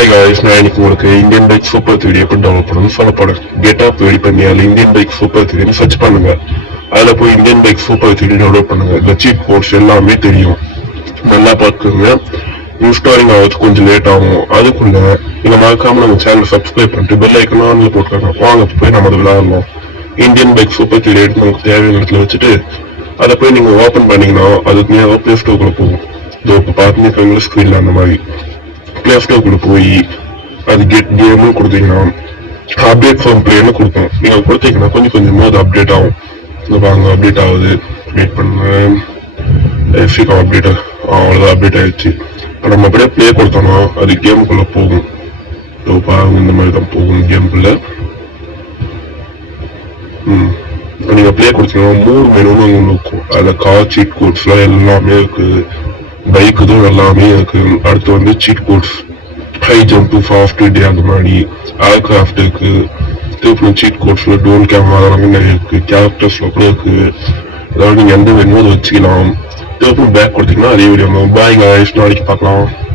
Hi guys, நான் இன்னைக்கு உங்களுக்கு இந்தியன் பைக் சூப்பர் 3D எப்படி டவுன்லோட் பண்ணணும்னு சொல்ல போறேன். கெட்டப் ரெடி பண்ணி அதில் Indian bike super 3D search பண்ணுங்க. அதில் போய் Indian bike super 3D download பண்ணுங்க. இந்த சீட் கோட்ஸ் எல்லாமே தெரியும், நல்லா பார்த்துங்க. இன்ஸ்டாலிங் ஆகுது கொஞ்சம் லேட் ஆகும். அதுக்குள்ள நீங்க மறக்காம நம்ம சேனல் சப்ஸ்கிரைப் பண்ணிட்டு பெல் ஐக்கன் ஆன்ல போட்டுருக்காங்க. வாங்க போய் நம்ம அதை விளையாடலாம். இந்தியன் பைக் சூப்பர் 3D எடுத்து நமக்கு தேவையான இடத்துல வச்சுட்டு அதை போய் நீங்க ஓப்பன் பண்ணீங்கன்னா அதுக்கு நேராக பிளே ஸ்டோர்க்குள்ள போகும். இதோ இப்போ பார்த்துன்னு ஸ்க்ரீன்ல அந்த மாதிரி பிளே ஸ்டோர்க்குள்ள போய் அது கெட் கேம்னு கொடுத்தீங்கன்னா அப்டேட் ஃபார்ம் பிளேன்னு கொடுக்கும். நீங்க கொடுத்தீங்கன்னா கொஞ்சம் கொஞ்சமா அது அப்டேட் ஆகும். இந்த பாருங்க அப்டேட் ஆகுது, வெயிட் பண்ணுங்க. சீக்கிரம் அப்டேட் அவ்வளோதான், அப்டேட் ஆயிடுச்சு. இப்போ நம்ம அப்படியே பிளே கொடுத்தோம்னா அது கேமுக்குள்ள போகும். பாருங்க இந்த மாதிரி தான் போகும் கேமுக்குள்ள. நீங்க பிளே கொடுத்தீங்கன்னா 3 மெனுன்னு ஒன்று இருக்கும். அதில் கார் சீட் கோட்ஸ்லாம் எல்லாமே இருக்கு, பைக் இதுவும் எல்லாமே இருக்கு. அடுத்து வந்து seat codes high jump, fast day அந்த மாதிரி ஏர்கிராஃப்ட் இருக்கு. திருப்பி சீட் கோட்ஸ்ல டோன் கேமரா அதெல்லாம் நிறைய இருக்கு. கேரக்டர்ஸ்ல கூட இருக்கு. அதாவது நீங்க எந்த வேணுமோ அதை வச்சுக்கலாம். திருப்பி பேக் கொடுத்தீங்கன்னா அதே வீடியோ. பாய் காய்ஸ், நாளைக்கு பார்க்கலாம்.